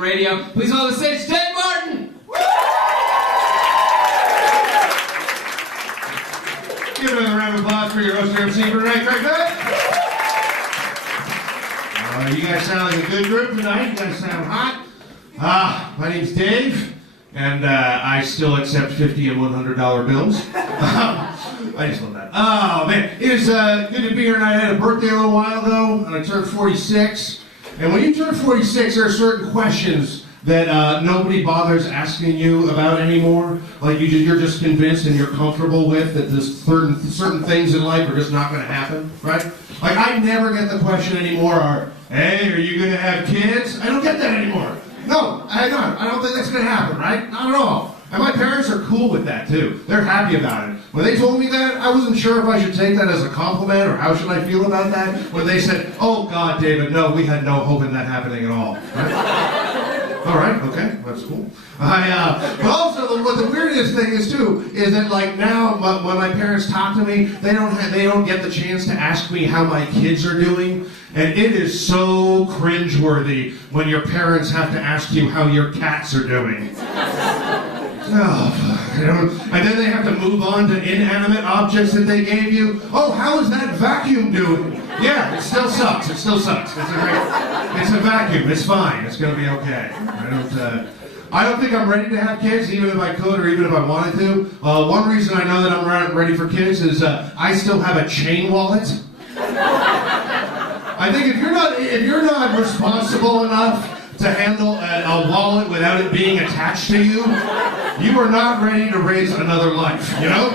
Radio. Please all the stage, Dave Martin! Give another round of applause for your host and MC for tonight, Craig Hood. You guys sound like a good group tonight. You guys sound hot. My name's Dave, and I still accept $50 and $100 bills. I just love that. Oh, man. It is good to be here tonight. I had a birthday a little while ago, and I turned 46. And when you turn 46, there are certain questions that nobody bothers asking you about anymore. Like you're just convinced and you're comfortable with that this certain things in life are just not going to happen, right? Like I never get the question anymore, hey, are you going to have kids? I don't get that anymore. No, I don't. I don't think that's going to happen, right? Not at all. And my parents are cool with that too. They're happy about it. When they told me that, I wasn't sure if I should take that as a compliment or how should I feel about that. When they said, oh God, David, no, we had no hope in that happening at all. Right? All right, okay, that's cool. But also, what the weirdest thing is too, is that like now, when my parents talk to me, they don't get the chance to ask me how my kids are doing. And it is so cringeworthy when your parents have to ask you how your cats are doing. Oh, and then they have to move on to inanimate objects that they gave you. Oh, how is that vacuum doing? Yeah, it still sucks. It still sucks. It's a vacuum. It's fine. It's going to be okay. I don't think I'm ready to have kids, even if I could or even if I wanted to. One reason I know that I'm ready for kids is I still have a chain wallet. I think if you're not responsible enough to handle a wallet without it being attached to you, you are not ready to raise another life, you know?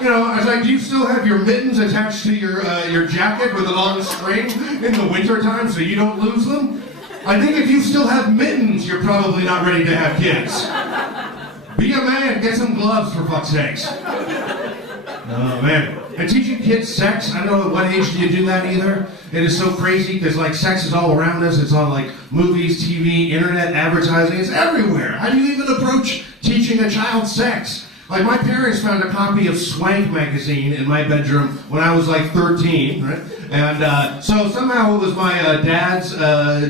You know, I was like, do you still have your mittens attached to your jacket with a long string in the wintertime so you don't lose them? I think if you still have mittens, you're probably not ready to have kids. Be a man, get some gloves for fuck's sakes. Oh man. And teaching kids sex, I don't know at what age do you do that either. It is so crazy because like sex is all around us. It's on like movies, TV, internet, advertising. It's everywhere. How do you even approach teaching a child sex? Like my parents found a copy of Swank magazine in my bedroom when I was like 13, right? And so somehow it was my dad's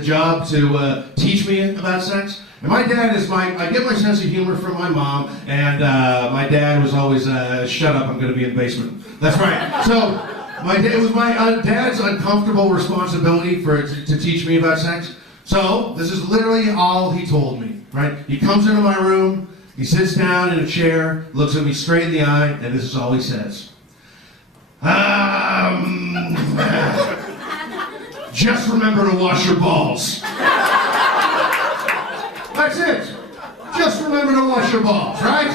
job to teach me about sex. And my dad is I get my sense of humor from my mom, and my dad was always, shut up, I'm going to be in the basement. That's right. So it was my dad's uncomfortable responsibility to teach me about sex. So this is literally all he told me, right? He comes into my room, he sits down in a chair, looks at me straight in the eye, and this is all he says. Just remember to wash your balls. That's it. Just remember to wash your balls, right?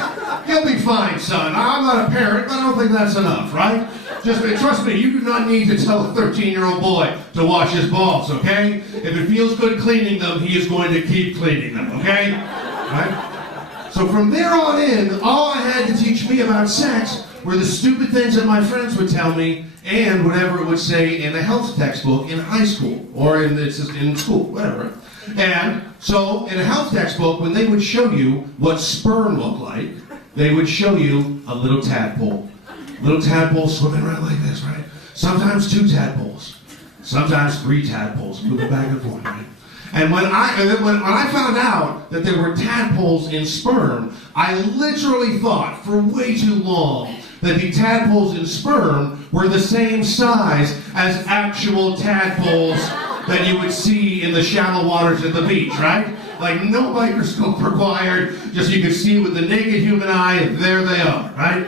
You'll be fine, son. I'm not a parent, but I don't think that's enough, right? Just trust me, you do not need to tell a 13-year-old boy to wash his balls, okay? If it feels good cleaning them, he is going to keep cleaning them, okay? Right? So from there on in, all I had to teach me about sex were the stupid things that my friends would tell me and whatever it would say in a health textbook in high school or in school, whatever. And so in a health textbook, when they would show you what sperm looked like, they would show you a little tadpole. Little tadpole swimming around like this, right? Sometimes 2 tadpoles. Sometimes 3 tadpoles moving back and forth, right? And when I found out that there were tadpoles in sperm, I literally thought for way too long that the tadpoles in sperm were the same size as actual tadpoles that you would see in the shallow waters at the beach, right? Like no microscope required, just you could see with the naked human eye, and there they are, right?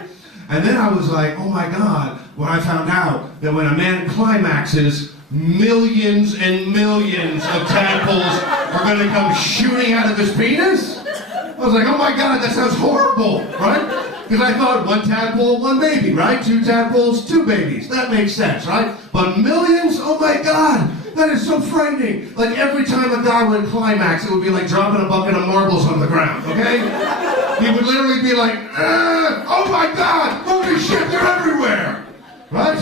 And then I was like, oh my God, when I found out that when a man climaxes, millions and millions of tadpoles are going to come shooting out of his penis? I was like, oh my God, that sounds horrible, right? Because I thought 1 tadpole, 1 baby, right? 2 tadpoles, 2 babies. That makes sense, right? But millions? Oh my God, that is so frightening. Like every time a guy would climax, it would be like dropping a bucket of marbles on the ground, okay? He would literally be like, oh my God, holy shit, they're everywhere, right?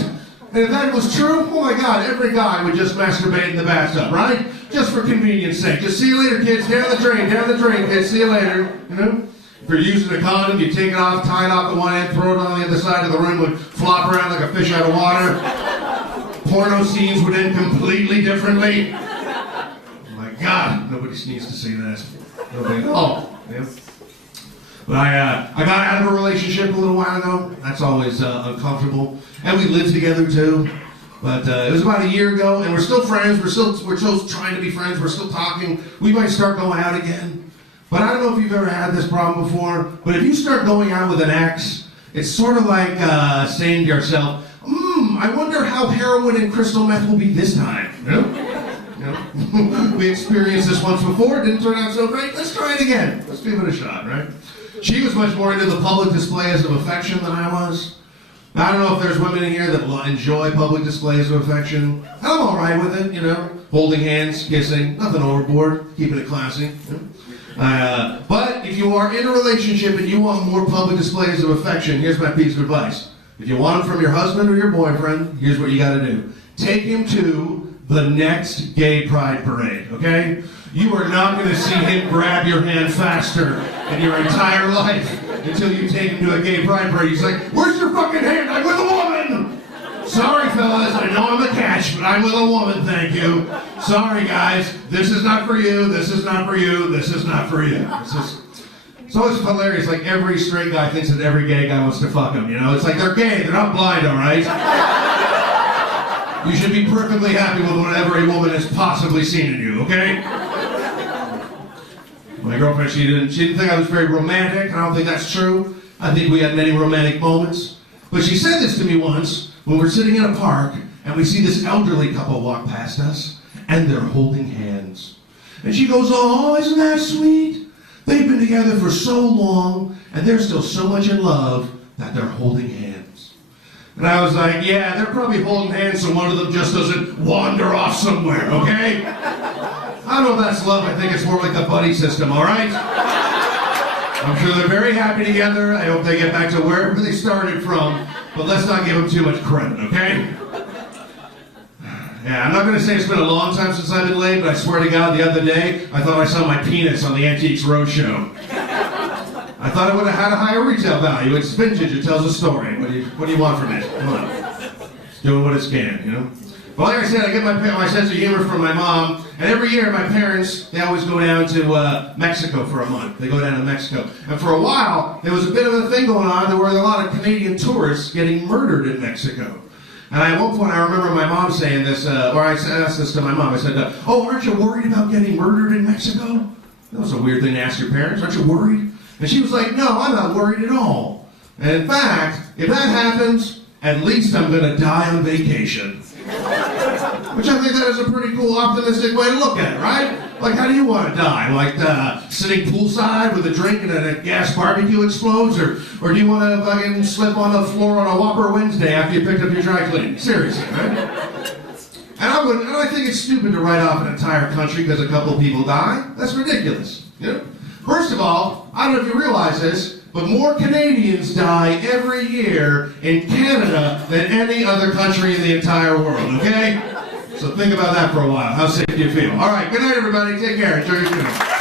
And if that was true, oh my God, every guy would just masturbate in the bathtub, right? Just for convenience sake. Just see you later, kids. Down the drain, kids. See you later, you know? If you're using a condom, you take it off, tie it off the one end, throw it on the other side of the room, would flop around like a fish out of water. Porno scenes would end completely differently. God, nobody needs to see this. Nobody. Oh, yeah. But I got out of a relationship a little while ago. That's always uncomfortable. And we lived together too. But it was about a year ago, and we're still friends. We're still trying to be friends. We're still talking. We might start going out again. But I don't know if you've ever had this problem before. But if you start going out with an ex, it's sort of like saying to yourself, I wonder how heroin and crystal meth will be this time. You know? We experienced this once before. It didn't turn out so great. Let's try it again. Let's give it a shot, right? She was much more into the public displays of affection than I was. Now, I don't know if there's women in here that enjoy public displays of affection. I'm all right with it, you know. Holding hands, kissing, nothing overboard, keeping it classy. You know? But if you are in a relationship and you want more public displays of affection, here's my piece of advice. If you want them from your husband or your boyfriend, here's what you got to do. Take him to the next gay pride parade, okay? You are not going to see him grab your hand faster in your entire life until you take him to a gay pride parade. He's like, where's your fucking hand? I'm with a woman! Sorry, fellas, I know I'm a catch, but I'm with a woman, thank you. Sorry, guys, this is not for you, this is not for you, this is not for you. It's always hilarious, like every straight guy thinks that every gay guy wants to fuck him, you know? It's like they're gay, they're not blind, all right? You should be perfectly happy with whatever a woman has possibly seen in you, okay? My girlfriend, she didn't think I was very romantic. I don't think that's true. I think we had many romantic moments. But she said this to me once when we're sitting in a park and we see this elderly couple walk past us and they're holding hands. And she goes, oh, isn't that sweet? They've been together for so long and they're still so much in love that they're holding hands. And I was like, yeah, they're probably holding hands so one of them just doesn't wander off somewhere, okay? I don't know if that's love. I think it's more like the buddy system, all right? I'm sure they're very happy together. I hope they get back to wherever they started from, but let's not give them too much credit, okay? Yeah, I'm not going to say it's been a long time since I've been laid, but I swear to God, the other day, I thought I saw my penis on the Antiques Roadshow. I thought it would have had a higher retail value. It's vintage. It tells a story. What do you want from it? Come on. It's doing what it can, you know? Well, like I said, I get my sense of humor from my mom, and every year my parents, they always go down to Mexico for a month. They go down to Mexico. And for a while, there was a bit of a thing going on. There were a lot of Canadian tourists getting murdered in Mexico. And at one point, I remember my mom saying this, or I asked this to my mom. I said, oh, aren't you worried about getting murdered in Mexico? That was a weird thing to ask your parents. Aren't you worried? And she was like, no, I'm not worried at all. And in fact, if that happens, at least I'm going to die on vacation. Which I think that is a pretty cool, optimistic way to look at it, right? Like, how do you want to die? Like, sitting poolside with a drink and a gas barbecue explodes? Or do you want to fucking slip on the floor on a Whopper Wednesday after you picked up your dry cleaning? Seriously, right? And I think it's stupid to write off an entire country because a couple people die. That's ridiculous, you know? First of all, I don't know if you realize this, but more Canadians die every year in Canada than any other country in the entire world, okay? So think about that for a while. How safe do you feel? All right, good night, everybody. Take care. Enjoy your dinner.